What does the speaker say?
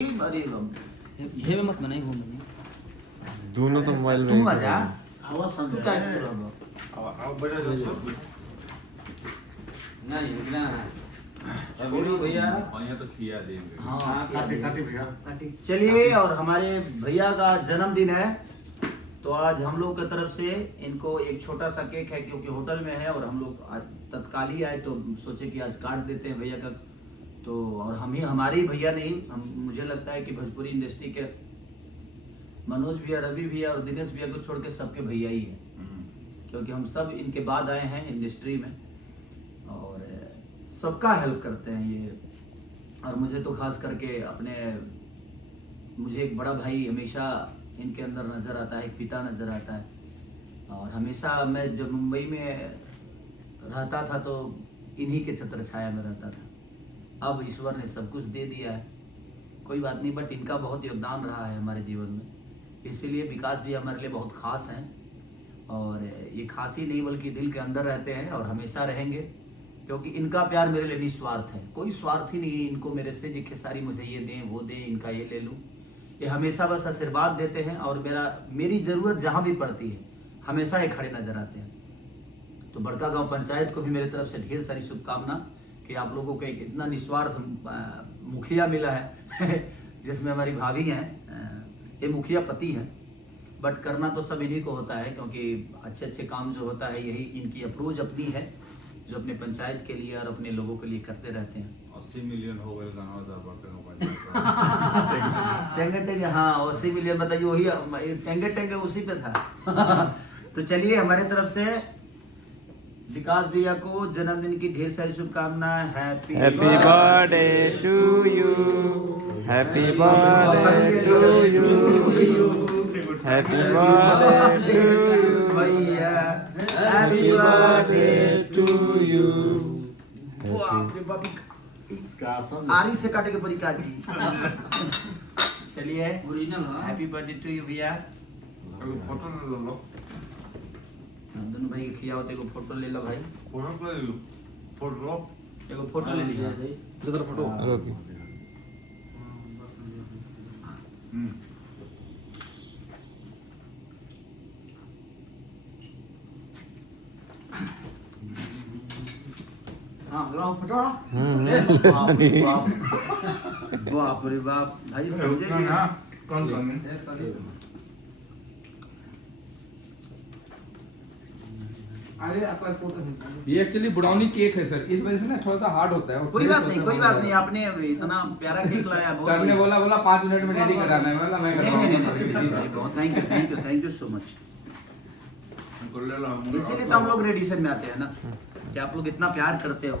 अरे ये में मत बनाई घूम दोनों तो मोबाइल में तू मजा आवाज तू समझ काय कर बड़ा नहीं ना अभी भैया तो खिया देंगे। हाँ काटी काटी भैया चलिए, और हमारे भैया का जन्मदिन है तो आज हम लोग की तरफ से इनको एक छोटा सा केक है, क्योंकि होटल में है और हम लोग आज तत्काल ही आए तो सोचे कि आज काट देते हैं भैया का। तो और हम ही हमारे ही भैया नहीं, मुझे लगता है कि भोजपुरी इंडस्ट्री के मनोज भैया, रवि भैया और दिनेश भैया को छोड़ के सबके भैया ही है, क्योंकि हम सब इनके बाद आए हैं इंडस्ट्री में और सबका हेल्प करते हैं ये। और मुझे तो खास करके अपने मुझे एक बड़ा भाई हमेशा इनके अंदर नज़र आता है, एक पिता नज़र आता है। और हमेशा मैं जब मुंबई में रहता था तो इन्हीं के छत्र छाया में रहता था। अब ईश्वर ने सब कुछ दे दिया है, कोई बात नहीं, बट इनका बहुत योगदान रहा है हमारे जीवन में, इसीलिए विकास भी हमारे लिए बहुत खास हैं। और ये खास ही नहीं बल्कि दिल के अंदर रहते हैं और हमेशा रहेंगे, क्योंकि इनका प्यार मेरे लिए निस्वार्थ है, कोई स्वार्थ ही नहीं है इनको मेरे से जी खेसारी मुझे ये दें वो दें, इनका ये ले लूँ। ये हमेशा बस आशीर्वाद देते हैं और मेरी ज़रूरत जहाँ भी पड़ती है हमेशा ये खड़े नजर आते हैं। तो बड़का गांव पंचायत को भी मेरी तरफ से ढेर सारी शुभकामना कि आप लोगों को एक इतना निस्वार्थ मुखिया मिला है जिसमें हमारी भाभी हैं, ये मुखिया पति हैं, बट करना तो सब इन्हीं को होता है, क्योंकि अच्छे अच्छे काम जो होता है यही इनकी अप्रोच अपनी है जो अपने पंचायत के लिए और अपने लोगों के लिए करते रहते हैं। 80 मिलियन हो गए गाना टेंगे टेंगे, हाँ 80 मिलियन बताइए, वही टेंगे टेंगे उसी पे था। तो चलिए हमारे तरफ से विकास भैया को जन्मदिन की ढेर सारी शुभकामनाएं। Happy birthday to you, happy birthday to you, happy birthday to you भैया, हैप्पी बर्थडे टू यू। आरी से काटे के परिका जी। चलिए original happy birthday to you भैया। फोटो ले लो, दोनों भाई खियाओ तो एगो फोटो ले लो भाई, फोटो एगो फोटो ले लिया इधर फोटो रोकी हाँ लो फोटो। बाप रे बाप भाई समझे कि कौन ये एक्चुअली ब्राउनी केक है सर, इस वजह से ना थोड़ा सा हार्ड होता है। कोई बात नहीं, कोई बात नहीं, आपने इतना प्यारा केक लाया, बहुत सर ने बोला 5 मिनट में रेडी कराना है, मतलब मैं थैंक यू सो मच। ले लो, इसीलिए तो हम लोग रेडिएशन में आते हैं ना कि आप लोग इतना प्यार करते हो।